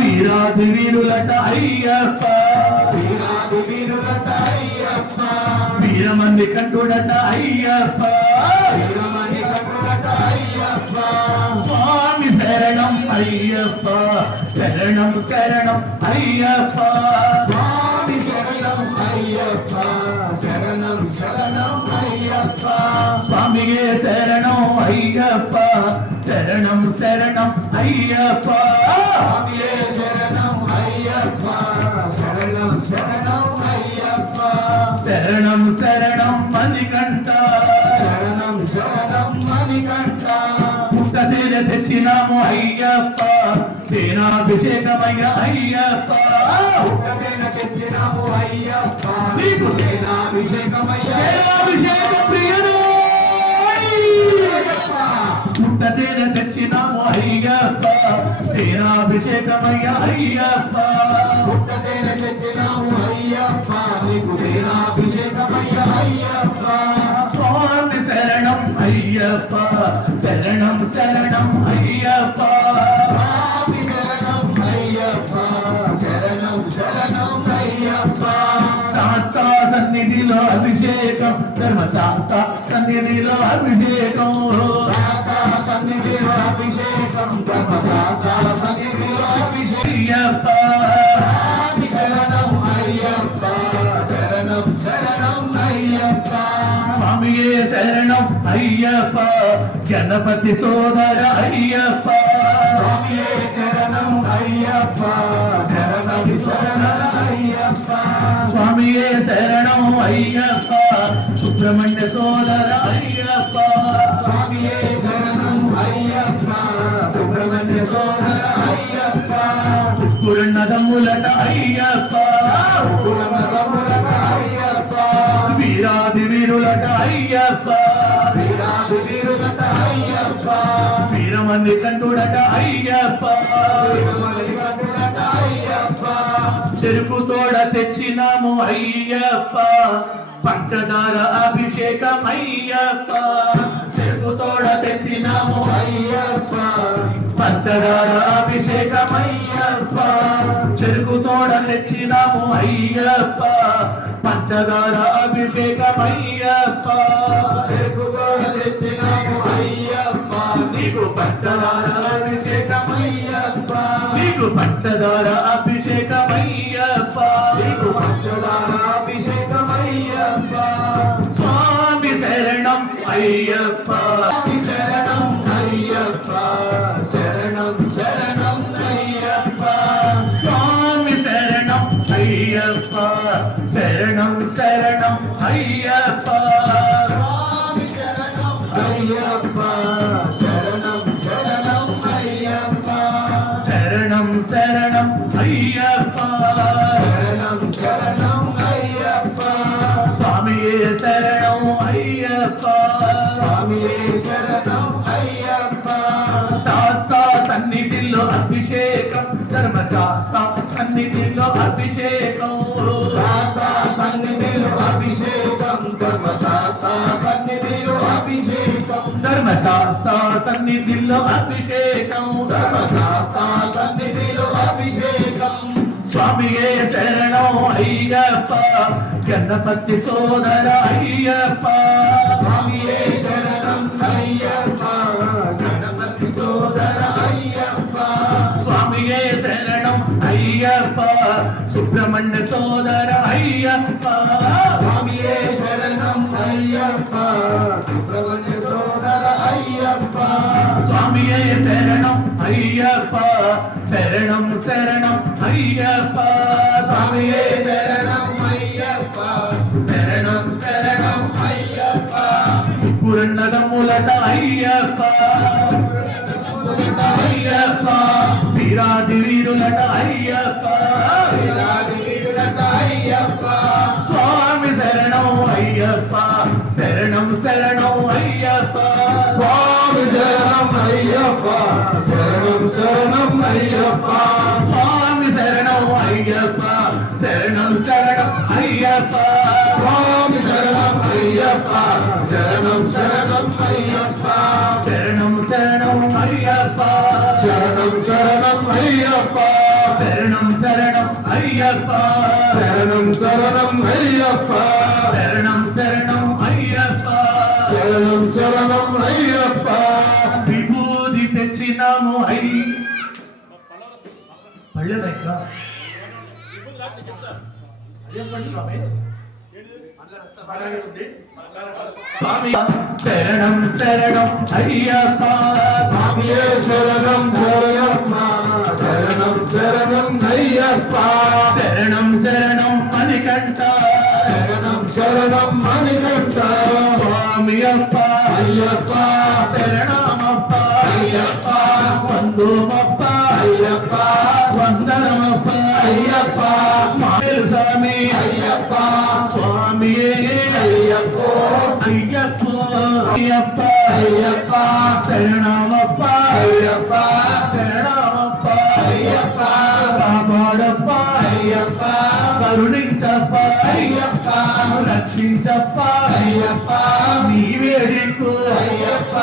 వీరాది వీరులట అయ్యప్ప వీరాది వీరులట అయ్యప్ప వీరమణి కంఠుడట అయ్యప్ప వీరమణి కంఠుడట అయ్యప్ప స్వామి శరణం అయ్యప్ప శరణం శరణం అయ్యప్ప స్వామి శరణం అయ్యప్ప శరణం శరణం అయ్యప్ప స్వామియే శరణం అయ్యప్ప శరణం శరణం అయ్యప్ప స్వామియే శరణం అయ్యప్ప శరణం శరణం అయ్యప్ప శరణం శరణం మణికంఠ శరణం శరణం మణికంఠ పుస్తతేన తెచ్చినాము అయ్యప్ప సేనాభిషేకమయ్య అయ్యప్ప పుస్తతేన తెచ్చినాము అయ్యప్ప నీకు సేనాభిషేకమయ్య సేనాభిషేక ప్రియరే పుస్తతేన తెచ్చినాము అయ్యప్ప సేనాభిషేకమయ్య అయ్యప్ప పుస్తతేన తెచ్చినాము అయ్యప్ప నీకు సేనాభిషేకమయ్య అయ్యప్ప స్వామి శరణం అయ్యప్ప శరణం శరణం అయ్యప్ప స్వామి శరణం అయ్యప్ప శరణం శరణం అయ్యప్ప శాస్త్ర సన్నిధిలో అభిషేకం ధర్మశాస్త్ర సన్నిధిలో అభిషేకం శాస్త్ర సన్నిధిలో అభిషేకం ధర్మశాస్త్ర సన్నిధిలో అభిషేకం అయ్యప్ప స్వామి శరణం అయ్యప్ప శరణం శరణం అయ్యప్ప స్వామియే శరణం అయ్యప్ప గణపతి సోదర అయ్యప్ప స్వామియే శరణం అయ్యప్ప గణపతి శరణం అయ్యప్ప స్వామియే శరణం అయ్యప్ప సుబ్రహ్మణ్య సోదర అయ్యప్ప స్వామియే శరణం అయ్యప్ప సుబ్రహ్మణ్య సోదర అయ్యప్ప ముగ్గురన్నదమ్ములట అయ్యప్ప ముగ్గురన్నదమ్ములట అయ్యప్ప వీరాది వీరులట అయ్యప్ప వీరాది వీరులట అయ్యప్ప వీరమణి కంఠుడట అయ్యప్ప వీరమణి కంఠుడట అయ్యప్ప చెరుకు తోడ తెచ్చినాము అయ్యప్ప పంచదార అభిషేకం అయ్యప్ప చెరుకు తోడ తెచ్చినాము అయ్యప్ప పంచదార అభిషేకం అయ్యప్ప చెరుకు తోడ తెచ్చినాము అయ్యప్ప పంచదార అభిషేకం అయ్యప్ప చెరుకు తోడ తెచ్చినాము అయ్యప్ప నీకు పంచదార అభిషేకం అయ్యప్ప నీకు పంచదార అభిషేకం అయ్యప్ప నీకు పంచదార అభిషేకం అయ్యప్ప స్వామి శరణం అయ్యప్ప స్వామి శరణం అయ్యప్ప శరణం శరణం అయ్యప్ప స్వామి శరణం అయ్యప్ప శరణం శరణం అయ్యప్ప స్వామి శరణం అయ్యప్ప శరణం శరణం అయ్యప్ప శరణం శరణం అయ్యప్ప శరణం శరణం అయ్యప్ప స్వామియే శరణం అయ్యప్ప స్వామియే శరణం అయ్యప్ప శాస్త్ర సన్నిధిలో అభిషేకం ధర్మశాస్త్ర సన్నిధిలో అభిషేకం శాస్త్ర సన్నిధిలో అభిషేకం ధర్మశాస్త్ర సన్నిధిలో అభిషేకం ధర్మశాస్త్ర సన్నిధిలో అభిషేకం ధర్మశాస్త్ర సన్నిధిలో అభిషేకం స్వామియే శరణం అయ్యప్ప గణపతి సోదర అయ్యప్ప స్వామియే శరణం అయ్యప్ప గణపతి సోదర అయ్యప్ప స్వామియే శరణం అయ్యప్ప సుబ్రహ్మణ్య సోదర అయ్యప్ప స్వామియే శరణం అయ్యప్ప సుబ్రహ్మణ్య సోదర అయ్యప్ప స్వామియే శరణం అయ్యప్ప శరణం శరణం అయ్యప్ప స్వామియే శరణం అయ్యప్ప శరణం శరణం అయ్యప్ప పురన్నదములట అయ్యప్ప అయ్యప్ప వీరాది వీరులట అయ్యప్ప వీరాది వీరులట అయ్యప్ప స్వామి శరణం అయ్యప్ప శరణం శరణం అయ్యప్ప స్వామి శరణం అయ్యప్ప శరణం శరణం అయ్యప్ప స్వామి శరణం అయ్యప్ప శరణం శరణం అయ్యప్ప స్వామి శరణం అయ్యప్ప శరణం శరణం అయ్యప్ప శరణం శరణం అయ్యప్ప శరణం శరణం అయ్యప్ప శరణం శరణం అయ్యప్ప శరణం శరణం అయ్యప్ప శరణం శరణం అయ్యప్ప శరణం శరణం అయ్యప్ప విభూది తెచ్చినాము అయ్యి పళ్ళెనక్క స్వామి శరణం శరణం అయ్యప్ప స్వామియే శరణం అయ్యప్ప శరణం శరణం అయ్యప్ప శరణం శరణం మణికంఠ శరణం శరణం మణికంఠ స్వామి అప్ప అయ్యప్ప శరణమప్ప అయ్యప్ప వందోమప్ప అయ్యప్ప వందనమప్ప అయ్యప్ప మాయలు స్వామి అయ్యప్ప స్వామియే అయ్యప్ప అయ్యప్ప అయ్యప్ప అయ్యప్ప శరణమప్ప అయ్యప్ప శరణమప్ప అయ్యప్ప కాపాడప్ప అయ్యప్ప కరుణించప్ప అయ్యప్ప రక్షించప్ప అయ్యప్ప నీవే దిక్కు అయ్యప్ప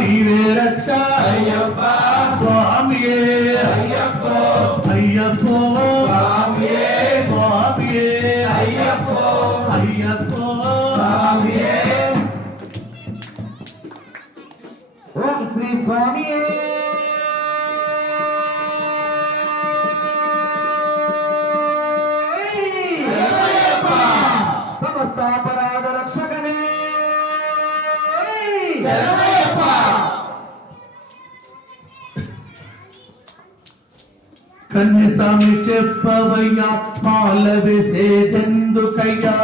నీవే రక్ష అయ్యప్ప స్వామియే అయ్యప్ప అయ్యప్ప స్వామియే స్వామియే అయ్యప్ప అయ్యప్ప స్వామియే ఓం శ్రీ స్వామియే సమస్త అపరాధ రక్షకనే కన్యస్వామి చెప్పవయ్యా మాల వేసేదెందుకయ్యా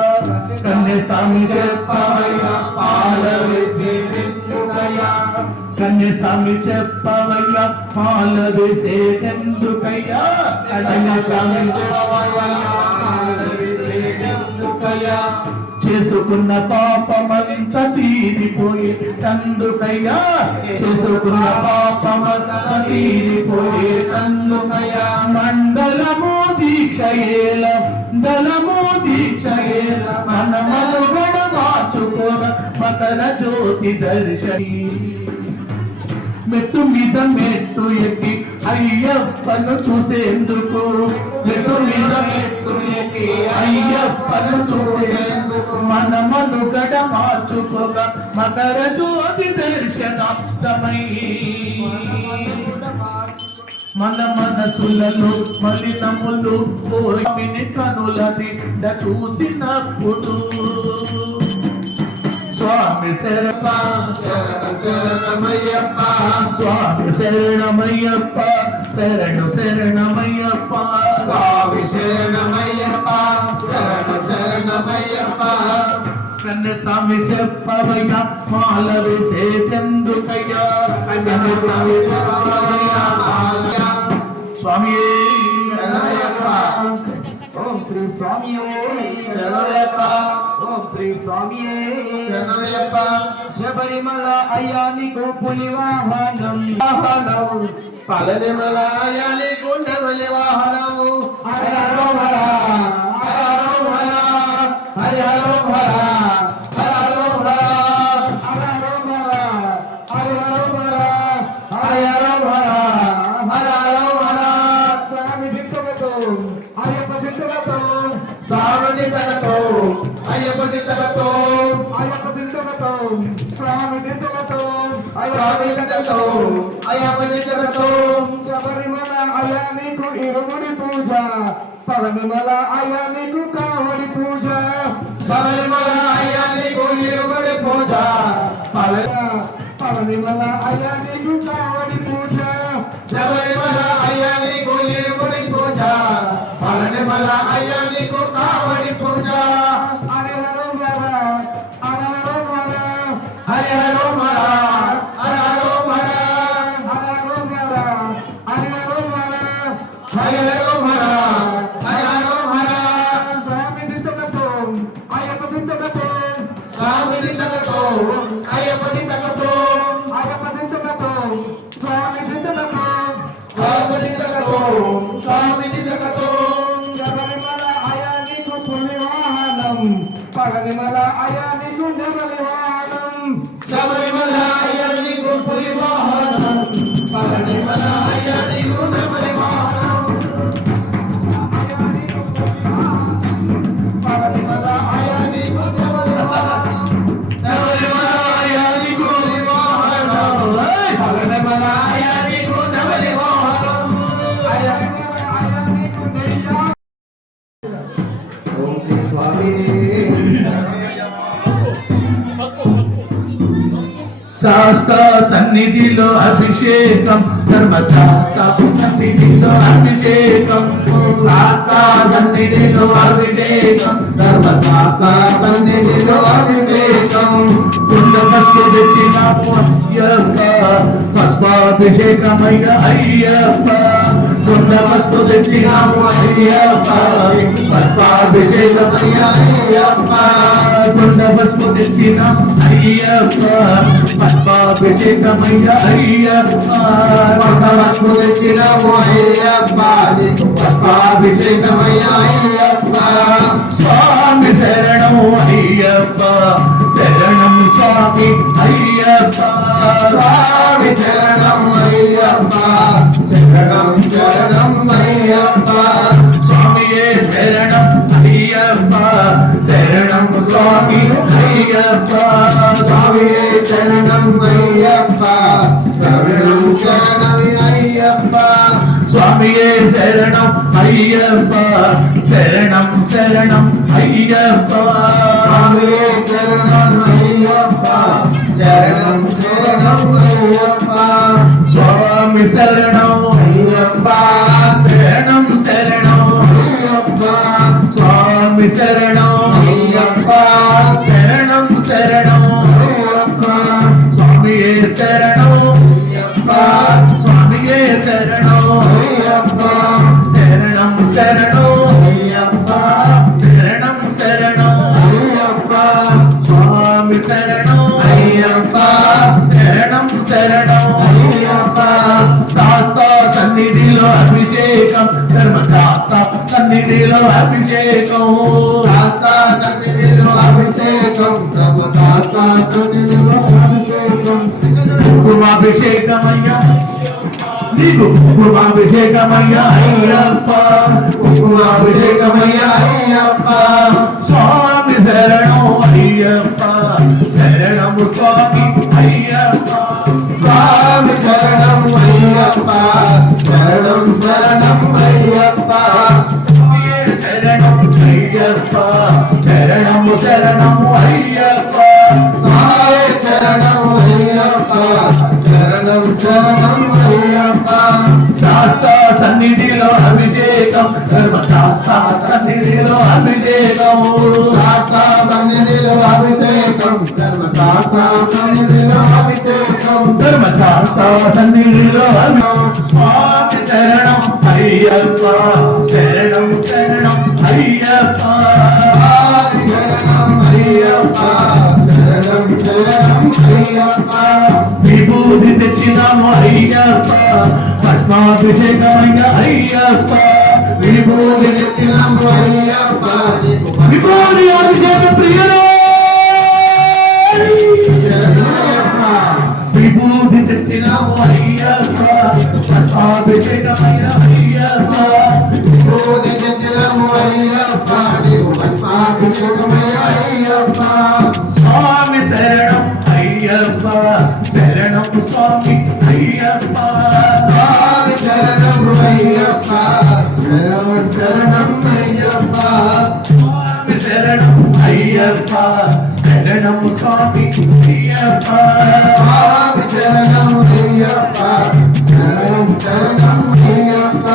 కన్యస్వామి చెప్పవయ్యా మాల వేసేదెందుకయ్యా కన్యస్వామి చెప్పవయ్యా మాల వేసేదెందుకయ్యా కన్యస్వామి చెప్పవయ్యా మాల వేసేదెందుకయ్యా చేసుకున్న పాపమంత తీరిపోయి తందుకయ్యా చేసుకున్న పాపమంత తీరిపోయి తందుకయ్యా మండలము దీక్షయేల దళము దీక్షయేల మనమలు గడవాచుకోన మకర జ్యోతి దర్శని మెట్టు మీద మెట్టు ఎక్కి అయ్యప్పను చూసేందుకు మెట్టు మీద మెట్టు ఎక్కి అయ్యప్పను చూసేందుకు మనమను గడ మార్చుకోగా మకర జ్యోతి దర్శనార్థమై మన మనసులలో మలినములు పోయిని కనులని చూసినప్పుడు స్వామి శరణప్ప శరణం శరణమయ్యప్ప స్వామి శరణమయ్యప్ప శరణు శరణమయ్యప్ప స్వామి శరణమయ్యప్ప శరణం శరణమయ్యప్ప కన్యస్వామి చెప్పవయ్యా మాల వేసేదెందుకయ్యా కన్యస్వామి చెప్పవయ్యా స్వామియే శరణమయ్యప్ప ఓం శ్రీ స్వామియే శరణమయ్యప్ప ఓం శ్రీ స్వామియే శరణమయ్యప్ప శబరిమల అయ్యా నీకు పులి వాహనం పళనిమల అయ్యా నీకు నెమలి వాహనం హర హర హర హర స్వామి తగతో అయ్యప్ప తగతో అయ్యప్ప దింతలతో స్వామి దింతలతో స్వామి తగతో అయ్యప్ప తగతో శబరిమల అయ్యా నీకు ఇరుముడి పూజ పవనిమల అయ్యా నీకు కావడి పూజ శబరిమల అయ్యా నీకు ఇరుముడి పూజ పవనిమల అయ్యా నీకు కావడి పూజ శబరిమల అయ్యా నీకు ఇరుముడి పూజ పళనిమల అయ్యా నీకు కావడి పూజ హరి హరో మర హర హరో మర హరి హరో మర హర హరో మర హర హరో మర హర హరో మర హరి హరో మర హరి హరో మర స్వామి దింతలతో అయ్యప్ప దింతలతో స్వామి తగతో అయ్యప్ప తగతో అయ్యప్ప దింతలతో స్వామి దింతలతో స్వామి తగతో స్వామి తగతో శబరిమల అయ్యా నీకు పులి వాహనం పగనిమల అయ్యా నీకు నెమలి వాహనం శబరిమల అయ్యా నీకు పులి వాహనం పళనిమల అయ్యా నీకు నెమలి వాహనం పళనిమల అయ్యా నీకు నెమలి వాహనం శబరిమల అయ్యా నీకు పులి వాహనం పళనిమల అయ్యా నీకు నెమలి వాహనం అయ్యా నీకు నెయ్యి ఓం శ్రీ స్వామి శాస్త్ర సన్నిధిలో అభిషేకం ధర్మశాస్త్ర సన్నిధిలో అభిషేకం శాస్త్ర సన్నిధిలో అభిషేకం ధర్మశాస్త్ర సన్నిధిలో అభిషేకం కుండమస్సు తెచ్చినాము అయ్యప్ప పద్మాభిషేకమయ్య అయ్యప్ప కుండమస్సు తెచ్చినాము అయ్యప్ప పద్మాభిషేకమయ్య అయ్యప్ప కుండమస్సు తెచ్చినాము అయ్యప్ప పద్మాభిషేకమయ్య అయ్యప్ప కుండమస్సు తెచ్చినాము అయ్యప్ప పద్మాభిషేకమయ్య అయ్యప్ప స్వామి శరణం అయ్యప్ప శరణం స్వామి అయ్యప్ప స్వామి శరణం అయ్యప్ప శరణం శరణం అయ్యప్ప స్వామియే శరణం అయ్యప్ప శరణం స్వామి అయ్యప్ప స్వామియే శరణం అయ్యప్ప శరణం శరణం అయ్యప్ప స్వామియే శరణం అయ్యప్ప శరణం శరణం అయ్యప్ప స్వామియే శరణం అయ్యప్ప శరణం శరణం అయ్యప్ప స్వామి శరణం అయ్యప్ప శరణం శరణం అయ్యప్ప స్వామి శరణం అయ్యప్ప శరణం శరణం అయ్యప్ప స్వామియే శరణం అయ్యప్ప స్వామియే శరణం అయ్యప్ప శరణం శరణం అయ్యప్ప శరణం శరణం అయ్యప్ప స్వామి శరణం అయ్యప్ప శరణం శరణం అయ్యప్ప శాస్త్ర సన్నిధిలో అభిషేకం ధర్మశాస్త్ర సన్నిధిలో అభిషేకం శాస్త్ర సన్నిధిలో అభిషేకం ధర్మశాస్త్ర సన్నిధిలో అభిషేకం కుంకుమాభిషేకమయ్యా నీకు కుంకుమాభిషేకమయ్య అయ్యప్ప కుంకుమాభిషేకమయ్య అయ్యప్ప స్వామి శరణం అయ్యప్ప శరణము స్వామి అయ్యప్ప స్వామి శరణం అయ్యప్ప శరణం శరణం అయ్యప్ప శరణం అయ్యప్ప శరణము శరణము అయ్యప్ప శరణం అయ్యప్ప శరణం శరణం అయ్యప్ప శాస్త్ర సన్నిధిలో అభిషేకం ధర్మశాస్త్ర సన్నిధిలో అభిషేకం శాస్త్ర సన్నిధిలో అభిషేకం ధర్మశాస్త్ర సన్నిధిలో అభిషేకం ధర్మశాస్త్ర సన్నిధిలో స్వామి శరణం అయ్యప్ప శరణం శరణం అయ్యప్ప శరణం అయ్యప్ప శరణం శరణం అయ్యప్ప విభూతి తెచ్చినాము అయ్యప్ప పద్మాభిషేకమయ్య అయ్యప్ప విభూతి తెచ్చినాము అయ్యప్ప విభూతి అభిషేక ప్రియుడే విభూతి తెచ్చినాము అయ్యప్ప పద్మాభిషేకమయ్య అయ్యప్ప విభూతి తెచ్చినాము అయ్యప్ప అయ్యప్ప శరణం స్వామి అయ్యప్ప స్వామి శరణం అయ్యప్ప శరణం శరణం అయ్యప్ప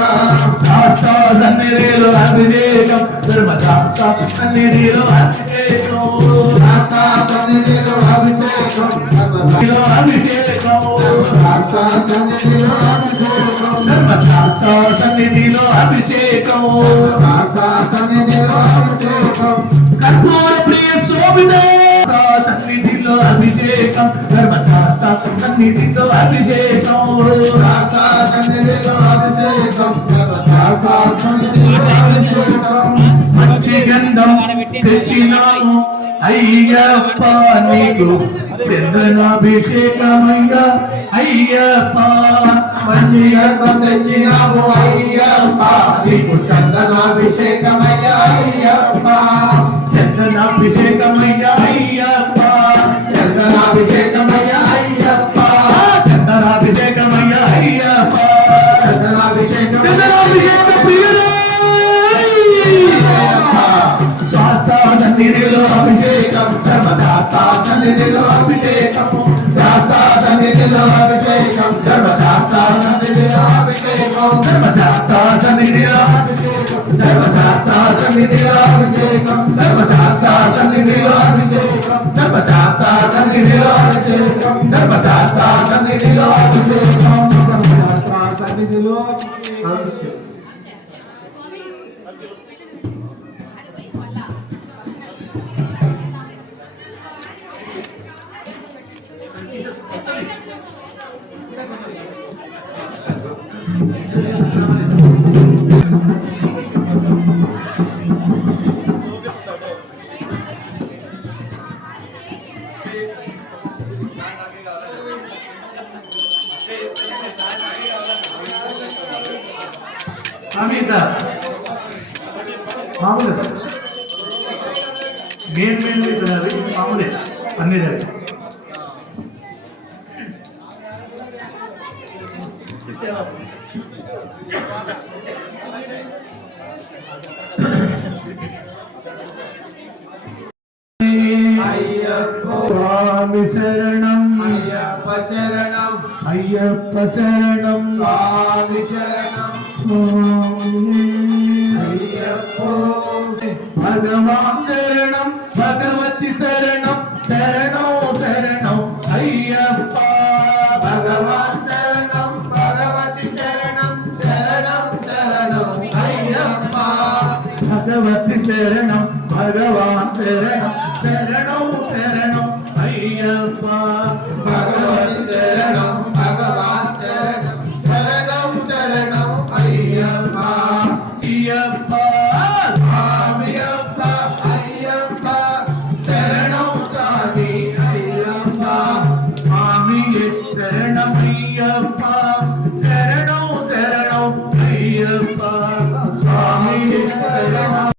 శాస్త్ర సన్నిధిలో అభిషేకం ధర్మశాస్త్ర సన్నిధిలో అభిషేకం శాస్త్ర సన్నిధిలో అభిషేకం అభిషేకం శాస్త్ర సన్నిధిలో అభిషేకం ధర్మశాస్త్ర సన్నిధిలో అభిషేకం శాస్త్ర సన్నిధిలో అభిషేకం కర్పూర ప్రియ శోభిత సన్నిధిలో అభిషేకం ధర్మశాస్త్ర సన్నిధిలో అభిషేకం శాస్త్ర సన్నిధిలో అభిషేకం ధర్మశాస్త్ర సన్నిధిలో అభిషేకం మంచి గంధం తెచ్చినాము అయ్యప్ప నీకు చందనాభిషేకమయ్యా అయ్యప్ప మంచి గంధం తెచ్చినాము అయ్యప్ప నీకు చందనాభిషేకమయ్యా అయ్యప్ప చందనాభిషేకమయ్యా అయ్యప్ప చందనాభిషేకమయ్యా అయ్యప్ప చందనాభిషేకమయ్యా అయ్యప్ప చందనాభిషేకం చందనాభిషేక ప్రియుడే శాస్త్ర సన్నిధిలో అభిషేకం ధర్మశాస్త్ర సన్నిధిలో అభిషేకం శాస్త్ర సన్నిధిలో అభిషేకం ధర్మశాస్త్ర సన్నిధిలో అభిషేకం ధర్మశాస్త్ర సన్నిధిలో అభిషేకం ధర్మశాస్త్ర సన్నిధిలో అభిషేకం ధర్మశాస్త్ర సన్నిధిలో అభిషేకం ధర్మశాస్త్ర సన్నిధిలో అభిషేకం ధర్మశాస్త్ర సన్నిధిలో అభిషేకం ధర్మశాస్త్ర సన్నిధిలో అభిషేకం సమీత మామూలు మెయిన్ మామూలే అన్ని అయ్యప్ప స్వామి శరణం అయ్యప్ప శరణం అయ్యప్ప శరణం స్వామి శరణం అయ్యప్ప భగవాన్ శరణం భగవతి శరణం శరణం శరణం అయ్యప్ప భగవాన్ శరణం భగవతి శరణం శరణం శరణం అయ్యప్ప భగవతి శరణం భగవాన్ శరణం శరణం శరణం అయ్యప్ప భగవతి శరణం భగవాన్ శరణం శరణం శరణం అయ్యప్ప అయ్యప్ప స్వామియప్ప అయ్యప్ప శరణం స్వామి అయ్యప్ప స్వామియే శరణమయ్యప్ప శరణం శరణం అయ్యప్ప స్వామియే శరణం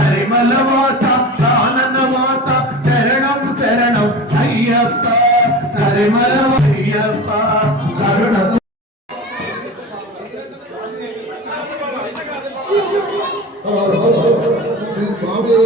హరిమలవాస ఆనందవాస శరణం శరణం అయ్యప్ప హరిమలవయ్యప్ప కరుణ స్వామి